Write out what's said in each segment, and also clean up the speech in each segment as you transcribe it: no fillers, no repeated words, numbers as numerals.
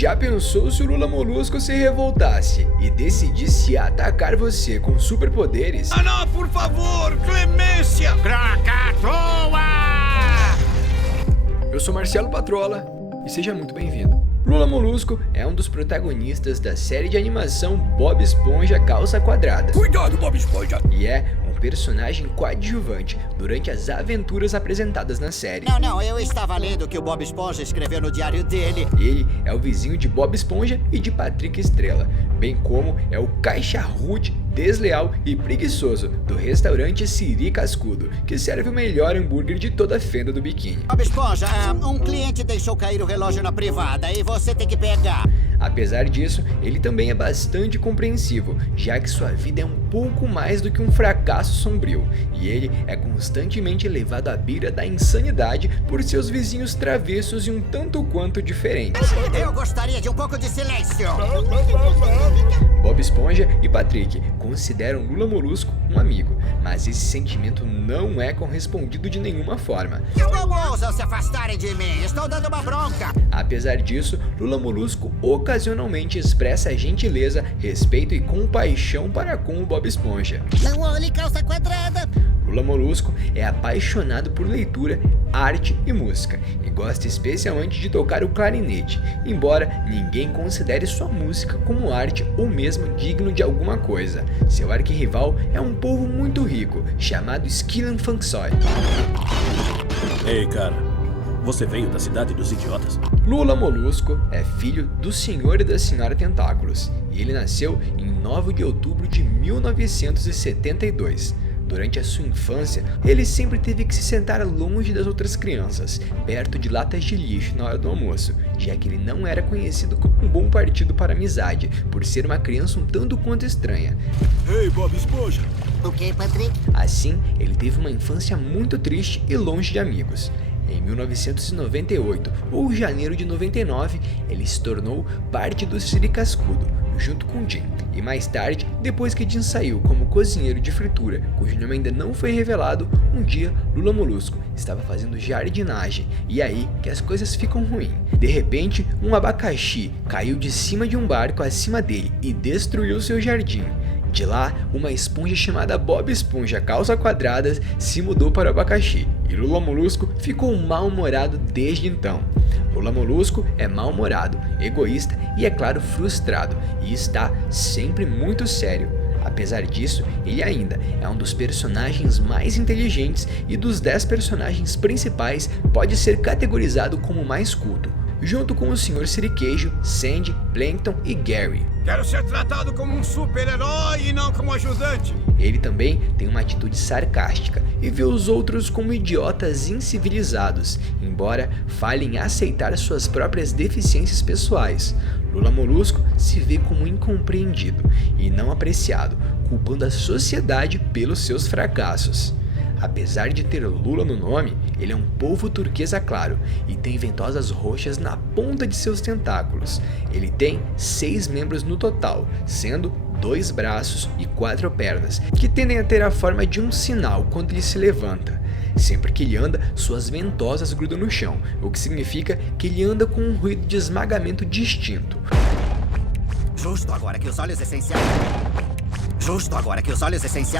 Já pensou se o Lula Molusco se revoltasse e decidisse atacar você com superpoderes? Ah não, por favor, clemência! Krakatoa! Eu sou Marcelo Patrola e seja muito bem-vindo. Lula Molusco é um dos protagonistas da série de animação Bob Esponja Calça Quadrada. Cuidado, Bob Esponja! E é um personagem coadjuvante durante as aventuras apresentadas na série. Não, eu estava lendo o que o Bob Esponja escreveu no diário dele. Ele é o vizinho de Bob Esponja e de Patrick Estrela, bem como é o caixa rude, desleal e preguiçoso do restaurante Siri Cascudo, que serve o melhor hambúrguer de toda a fenda do biquíni. Bob Esponja, um cliente deixou cair o relógio na privada e você tem que pegar. Apesar disso, ele também é bastante compreensivo, já que sua vida é um pouco mais do que um fracasso sombrio, e ele é constantemente levado à beira da insanidade por seus vizinhos travessos e um tanto quanto diferentes. Eu gostaria de um pouco de silêncio. Bob Esponja e Patrick consideram Lula Molusco um amigo, mas esse sentimento não é correspondido de nenhuma forma. Como ousam se afastarem de mim? Estou dando uma bronca. Apesar disso, Lula Molusco ocasionalmente expressa gentileza, respeito e compaixão para com o Bob Esponja. Não olhe, calça quadrada. Lula Molusco é apaixonado por leitura, arte e música e gosta especialmente de tocar o clarinete, embora ninguém considere sua música como arte ou mesmo digno de alguma coisa. Seu arquirrival é um povo muito rico, chamado Skillan Funksoy. Ei, cara, você veio da cidade dos idiotas? Lula Molusco é filho do Senhor e da Senhora Tentáculos e ele nasceu em 9 de outubro de 1972. Durante a sua infância, ele sempre teve que se sentar longe das outras crianças, perto de latas de lixo na hora do almoço, já que ele não era conhecido como um bom partido para a amizade, por ser uma criança um tanto quanto estranha. Ei, Bob Esponja! O que, Patrick? Assim, ele teve uma infância muito triste e longe de amigos. Em 1998 ou janeiro de 99, ele se tornou parte do Siri Cascudo, junto com Jim. E mais tarde, depois que Jim saiu como cozinheiro de fritura, cujo nome ainda não foi revelado, um dia Lula Molusco estava fazendo jardinagem e aí que as coisas ficam ruins. De repente, um abacaxi caiu de cima de um barco acima dele e destruiu seu jardim. De lá, uma esponja chamada Bob Esponja Calça Quadrada se mudou para o abacaxi e Lula Molusco ficou mal-humorado desde então. Lula Molusco é mal-humorado, egoísta e, é claro, frustrado e está sempre muito sério. Apesar disso, ele ainda é um dos personagens mais inteligentes e dos 10 personagens principais pode ser categorizado como o mais culto, junto com o Sr. Siriqueijo, Sandy, Plankton e Gary. Quero ser tratado como um super-herói e não como ajudante. Ele também tem uma atitude sarcástica e vê os outros como idiotas incivilizados, embora falhem em aceitar suas próprias deficiências pessoais. Lula Molusco se vê como incompreendido e não apreciado, culpando a sociedade pelos seus fracassos. Apesar de ter Lula no nome, ele é um polvo turquesa claro e tem ventosas roxas na ponta de seus tentáculos. Ele tem 6 membros no total, sendo 2 braços e 4 pernas, que tendem a ter a forma de um sinal quando ele se levanta. Sempre que ele anda, suas ventosas grudam no chão, o que significa que ele anda com um ruído de esmagamento distinto. Justo agora que os olhos essenciais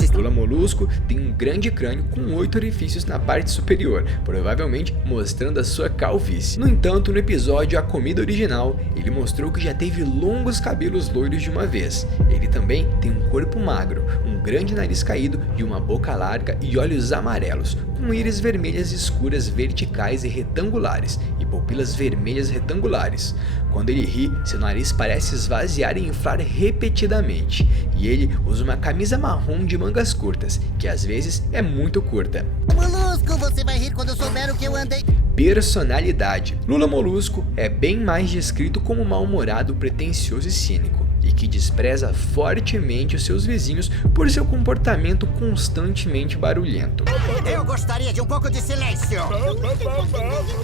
estão... Lula Molusco tem um grande crânio com 8 orifícios na parte superior, provavelmente mostrando a sua calvície. No entanto, no episódio A Comida Original, ele mostrou que já teve longos cabelos loiros de uma vez. Ele também tem um corpo magro, um grande nariz caído e uma boca larga e olhos amarelos, com íris vermelhas escuras verticais e retangulares e pupilas vermelhas retangulares. Quando ele ri, seu nariz parece esvaziar e inflar repetidamente, e ele usa uma camisa marrom de mangas curtas, que às vezes é muito curta. Molusco, você vai rir quando eu souber o que eu andei... Personalidade. Lula Molusco é bem mais descrito como mal-humorado, pretensioso e cínico, e que despreza fortemente os seus vizinhos por seu comportamento constantemente barulhento. Eu gostaria de um pouco de silêncio.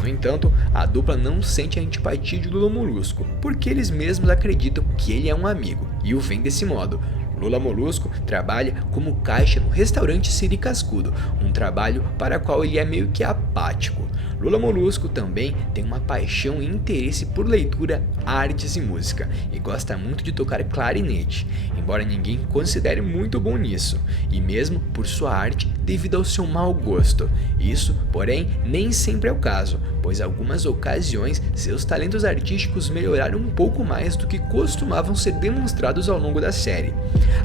No entanto, a dupla não sente a antipatia de Lula Molusco, porque eles mesmos acreditam que ele é um amigo, e o veem desse modo. Lula Molusco trabalha como caixa no restaurante Siri Cascudo, um trabalho para o qual ele é meio que apático. Lula Molusco também tem uma paixão e interesse por leitura, artes e música, e gosta muito de tocar clarinete, embora ninguém considere muito bom nisso, e mesmo por sua arte devido ao seu mau gosto. Isso, porém, nem sempre é o caso, pois em algumas ocasiões seus talentos artísticos melhoraram um pouco mais do que costumavam ser demonstrados ao longo da série.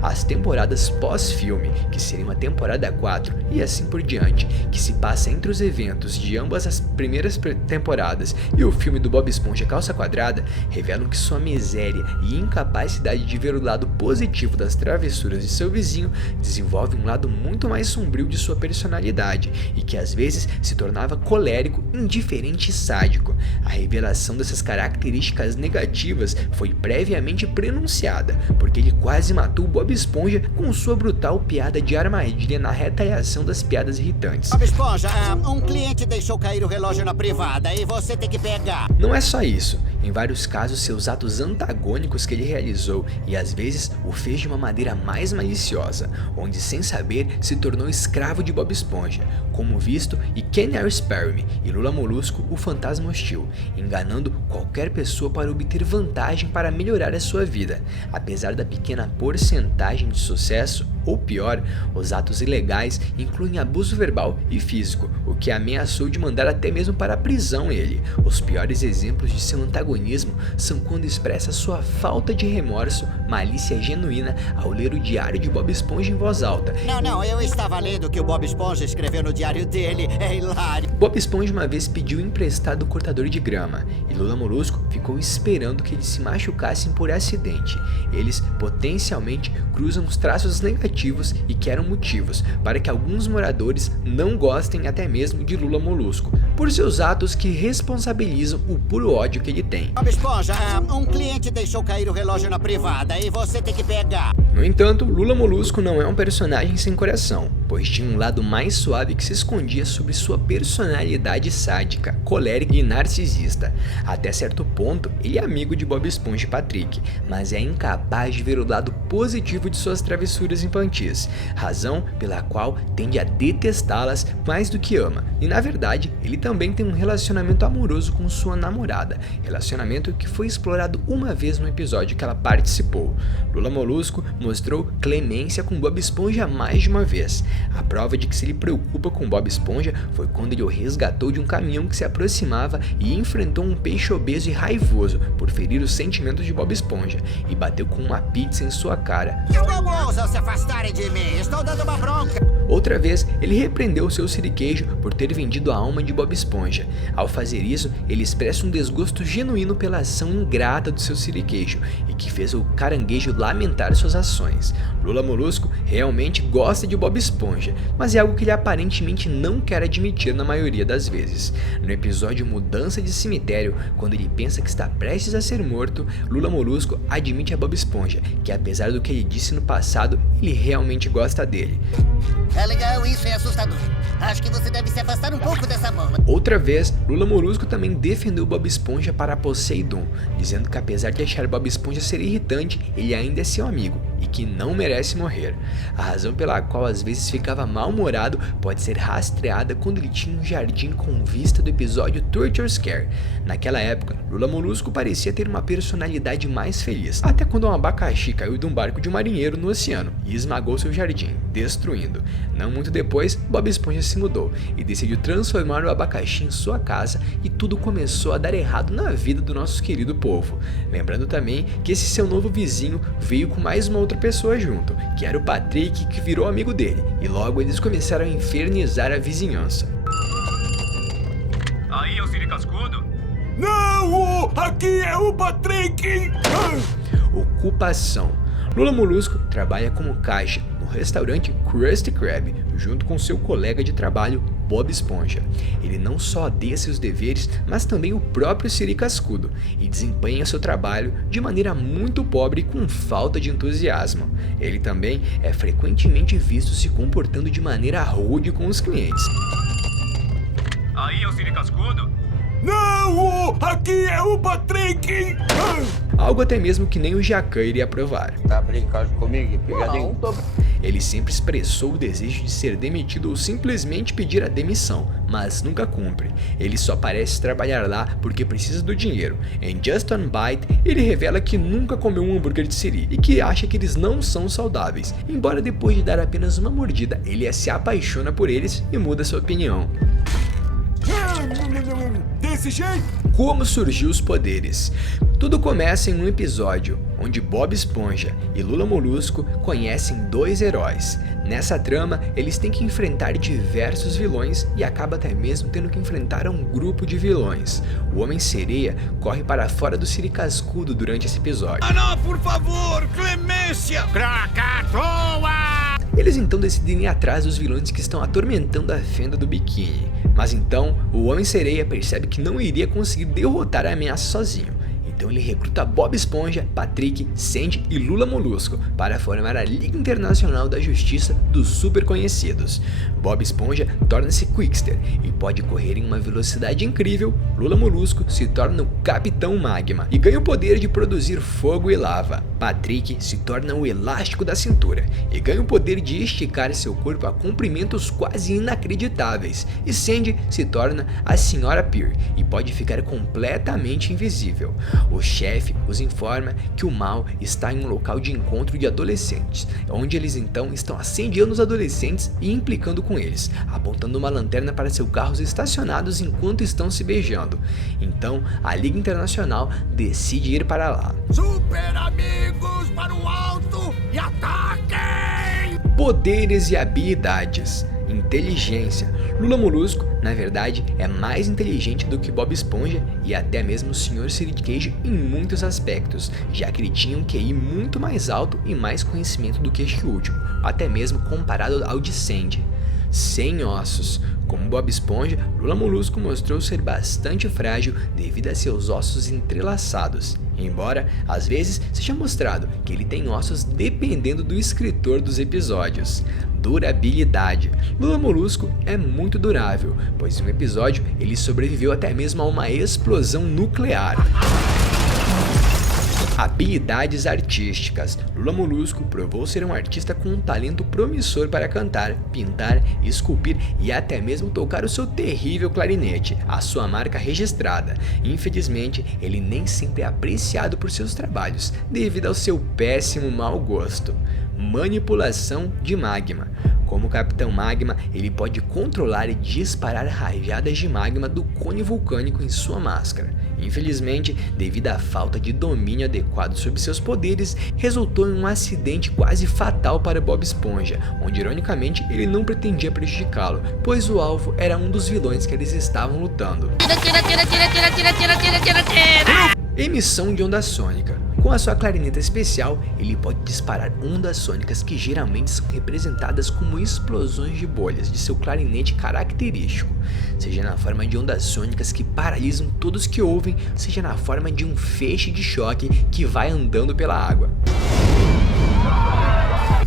As temporadas pós-filme, que seriam a temporada 4 e assim por diante, que se passa entre os eventos de ambas as primeiras temporadas e o filme do Bob Esponja Calça Quadrada, revelam que sua miséria e incapacidade de ver o lado positivo das travessuras de seu vizinho desenvolve um lado muito mais sombrio de sua personalidade e que às vezes se tornava colérico, indiferente e sádico. A revelação dessas características negativas foi previamente pronunciada, porque ele quase matou Bob Esponja com sua brutal piada de armadilha na retaliação das piadas irritantes. Bob Esponja, um cliente deixou cair o relógio na privada e você tem que pegar. Não é só isso. Em vários casos, seus atos antagônicos que ele realizou e às vezes o fez de uma maneira mais maliciosa, onde sem saber se tornou escravo de Bob Esponja, como visto em Kenny Sperry e Lula Molusco, o fantasma hostil, enganando qualquer pessoa para obter vantagem para melhorar a sua vida. Apesar da pequena porcentagem de sucesso, ou pior, os atos ilegais incluem abuso verbal e físico, o que ameaçou de mandar até mesmo para a prisão ele. Os piores exemplos de seu antagonismo são quando expressa sua falta de remorso, malícia genuína ao ler o diário de Bob Esponja em voz alta. Não, eu estava lendo o que o Bob Esponja escreveu no diário dele, é hilário. Bob Esponja uma vez pediu emprestado o cortador de grama, e Lula Molusco ficou esperando que eles se machucassem por acidente. Eles potencialmente cruzam os traços negativos e que eram motivos para que alguns moradores não gostem até mesmo de Lula Molusco, por seus atos que responsabilizam o puro ódio que ele tem. Bob Esponja, um cliente deixou cair o relógio na privada e você tem que pegar. No entanto, Lula Molusco não é um personagem sem coração, pois tinha um lado mais suave que se escondia sobre sua personalidade sádica, colérica e narcisista. Até certo ponto, ele é amigo de Bob Esponja e Patrick, mas é incapaz de ver o lado positivo de suas travessuras infantis, razão pela qual tende a detestá-las mais do que ama. E na verdade, ele também tem um relacionamento amoroso com sua namorada, relacionamento que foi explorado uma vez no episódio que ela participou. Lula Molusco mostrou clemência com Bob Esponja mais de uma vez. A prova de que se ele preocupa com Bob Esponja foi quando ele o resgatou de um caminhão que se aproximava e enfrentou um peixe obeso e raivoso por ferir os sentimentos de Bob Esponja e bateu com uma pizza em sua cara. Como ousam se afastarem de mim? Estou dando uma bronca. Outra vez, ele repreendeu seu siriquejo por ter vendido a alma de Bob Esponja. Ao fazer isso, ele expressa um desgosto genuíno pela ação ingrata do seu siriquejo e que fez o caranguejo lamentar suas ações. Lula Molusco realmente gosta de Bob Esponja, mas é algo que ele aparentemente não quer admitir na maioria das vezes. No episódio Mudança de Cemitério, quando ele pensa que está prestes a ser morto, Lula Molusco admite a Bob Esponja que, apesar do que ele disse no passado, ele realmente gosta dele. É legal, isso é assustador. Acho que você deve se afastar um pouco dessa bomba. Outra vez, Lula Molusco também defendeu Bob Esponja para Poseidon, dizendo que apesar de achar Bob Esponja ser irritante, ele ainda é seu amigo e que não merece morrer. A razão pela qual às vezes ficava mal-humorado pode ser rastreada quando ele tinha um jardim com vista do episódio Torture Scare. Naquela época, Lula Molusco parecia ter uma personalidade mais feliz, até quando um abacaxi caiu de um barco de um marinheiro no oceano e esmagou seu jardim, destruindo. Não muito depois, Bob Esponja se mudou e decidiu transformar o abacaxi em sua casa e tudo começou a dar errado na vida do nosso querido povo. Lembrando também que esse seu novo vizinho veio com mais uma outra pessoa junto, que era o Patrick, que virou amigo dele, e logo eles começaram a infernizar a vizinhança. Aí, o Siri Cascudo? Não! Aqui é o Patrick! Ocupação. Lula Molusco trabalha como caixa no restaurante Krusty Krab, junto com seu colega de trabalho Bob Esponja. Ele não só odeia seus deveres, mas também o próprio Siri Cascudo, e desempenha seu trabalho de maneira muito pobre e com falta de entusiasmo. Ele também é frequentemente visto se comportando de maneira rude com os clientes. Aí, o Siri Cascudo? Não! Aqui é o Patrick! algo até mesmo que nem o Jacan iria aprovar. Tá brincando comigo? Pegadinho? Ele sempre expressou o desejo de ser demitido ou simplesmente pedir a demissão, mas nunca cumpre. Ele só parece trabalhar lá porque precisa do dinheiro. Em Just One Bite, ele revela que nunca comeu um hambúrguer de siri e que acha que eles não são saudáveis, embora depois de dar apenas uma mordida, ele se apaixona por eles e muda sua opinião. Desse jeito? Como surgiu os poderes? Tudo começa em um episódio onde Bob Esponja e Lula Molusco conhecem dois heróis. Nessa trama, eles têm que enfrentar diversos vilões e acaba até mesmo tendo que enfrentar um grupo de vilões. O Homem-Sereia corre para fora do Siri Cascudo durante esse episódio. Ah não, por favor, clemência! Krakatoa! Eles então decidem ir atrás dos vilões que estão atormentando a fenda do biquíni. Mas então, o Homem-Sereia percebe que não iria conseguir derrotar a ameaça sozinho. Então ele recruta Bob Esponja, Patrick, Sandy e Lula Molusco para formar a Liga Internacional da Justiça dos Super Conhecidos. Bob Esponja torna-se Quickster e pode correr em uma velocidade incrível. Lula Molusco se torna o Capitão Magma e ganha o poder de produzir fogo e lava. Patrick se torna o Elástico da Cintura e ganha o poder de esticar seu corpo a comprimentos quase inacreditáveis. E Sandy se torna a Senhora Peer e pode ficar completamente invisível. O chefe os informa que o mal está em um local de encontro de adolescentes, onde eles então estão assediando os adolescentes e implicando com eles, apontando uma lanterna para seus carros estacionados enquanto estão se beijando. Então a Liga Internacional decide ir para lá. Super amigos para o alto e ataquem! Poderes e habilidades. Inteligência. Lula Molusco, na verdade, é mais inteligente do que Bob Esponja e até mesmo o Sr. Siricage em muitos aspectos, já que ele tinha um QI muito mais alto e mais conhecimento do que este último, até mesmo comparado ao de Sandy. Sem ossos. Como Bob Esponja, Lula Molusco mostrou ser bastante frágil devido a seus ossos entrelaçados, embora às vezes seja mostrado que ele tem ossos dependendo do escritor dos episódios. Durabilidade. Lula Molusco é muito durável, pois em um episódio ele sobreviveu até mesmo a uma explosão nuclear. Habilidades artísticas. Lula Molusco provou ser um artista com um talento promissor para cantar, pintar, esculpir e até mesmo tocar o seu terrível clarinete, a sua marca registrada. Infelizmente, ele nem sempre é apreciado por seus trabalhos, devido ao seu péssimo mau gosto. Manipulação de magma. Como Capitão Magma, ele pode controlar e disparar rajadas de magma do cone vulcânico em sua máscara. Infelizmente, devido à falta de domínio adequado sobre seus poderes, resultou em um acidente quase fatal para Bob Esponja, onde ironicamente ele não pretendia prejudicá-lo, pois o alvo era um dos vilões que eles estavam lutando. Emissão de onda sônica. Com a sua clarineta especial, ele pode disparar ondas sônicas que geralmente são representadas como explosões de bolhas de seu clarinete característico, seja na forma de ondas sônicas que paralisam todos que ouvem, seja na forma de um feixe de choque que vai andando pela água.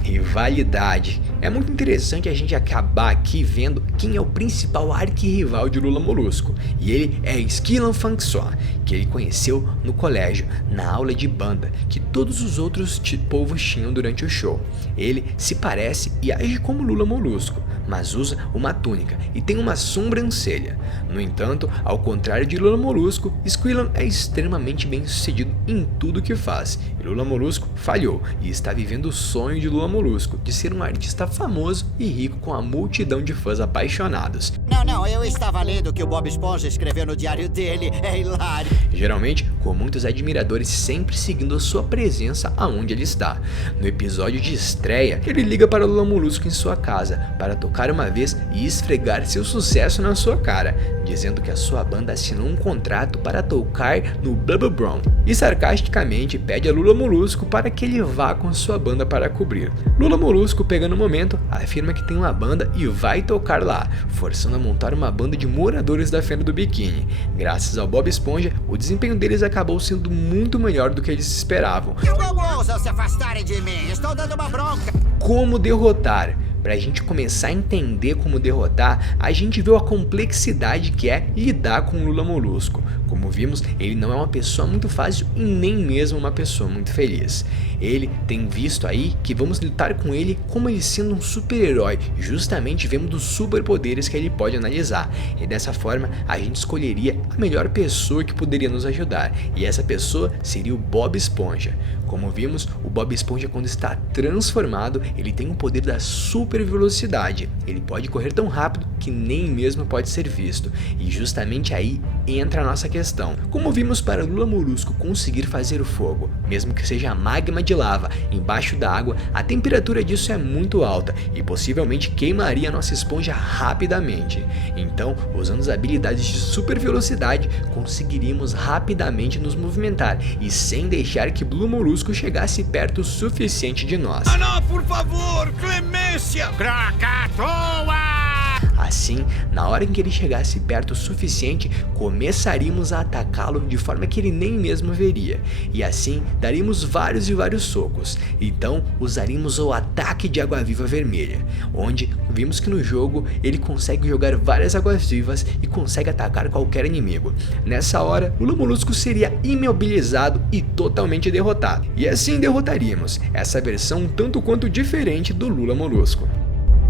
Rivalidade. É muito interessante a gente acabar aqui vendo quem é o principal arquirrival de Lula Molusco, e ele é Skillan Funksoa, que ele conheceu no colégio, na aula de banda, que todos os outros povos tinham durante o show. Ele se parece e age como Lula Molusco, mas usa uma túnica e tem uma sobrancelha. No entanto, ao contrário de Lula Molusco, Skillan é extremamente bem sucedido em tudo que faz, e Lula Molusco falhou e está vivendo o sonho de Lula Molusco de ser um artista famoso e rico com a multidão de fãs apaixonados. Não, eu estava lendo o que o Bob Esponja escreveu no diário dele, é hilário. Geralmente com muitos admiradores sempre seguindo a sua presença aonde ele está. No episódio de estreia, ele liga para Lula Molusco em sua casa para tocar uma vez e esfregar seu sucesso na sua cara, dizendo que a sua banda assinou um contrato para tocar no Bubble Brown e sarcasticamente pede a Lula Molusco para que ele vá com sua banda para cobrir. Lula Molusco, pegando o momento, afirma que tem uma banda e vai tocar lá, forçando a montar uma banda de moradores da fenda do biquíni. Graças ao Bob Esponja, o desempenho deles acabou sendo muito melhor do que eles esperavam. Como ousam se afastarem de mim? Estou dando uma bronca. Como derrotar? Pra gente começar a entender como derrotar, a gente viu a complexidade que é lidar com Lula Molusco. Como vimos, ele não é uma pessoa muito fácil e nem mesmo uma pessoa muito feliz. Ele tem visto aí que vamos lutar com ele como ele sendo um super-herói, justamente vendo dos superpoderes que ele pode analisar. E dessa forma a gente escolheria a melhor pessoa que poderia nos ajudar, e essa pessoa seria o Bob Esponja. Como vimos, o Bob Esponja, quando está transformado, ele tem o poder da super velocidade. Ele pode correr tão rápido que nem mesmo pode ser visto. E justamente aí entra a nossa questão. Como vimos para Lula Molusco conseguir fazer o fogo, mesmo que seja magma de lava embaixo da água, a temperatura disso é muito alta e possivelmente queimaria a nossa esponja rapidamente. Então, usando as habilidades de super velocidade, conseguiríamos rapidamente nos movimentar e sem deixar que Blue Molusco chegasse perto o suficiente de nós. Ah, não, por favor, clemência! Krakatoa! Assim, na hora em que ele chegasse perto o suficiente, começaríamos a atacá-lo de forma que ele nem mesmo veria. E assim, daríamos vários e vários socos. Então, usaríamos o ataque de água-viva vermelha, onde vimos que no jogo ele consegue jogar várias águas-vivas e consegue atacar qualquer inimigo. Nessa hora, o Lula Molusco seria imobilizado e totalmente derrotado. E assim derrotaríamos essa versão tanto quanto diferente do Lula Molusco.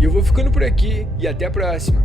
E eu vou ficando por aqui e até a próxima.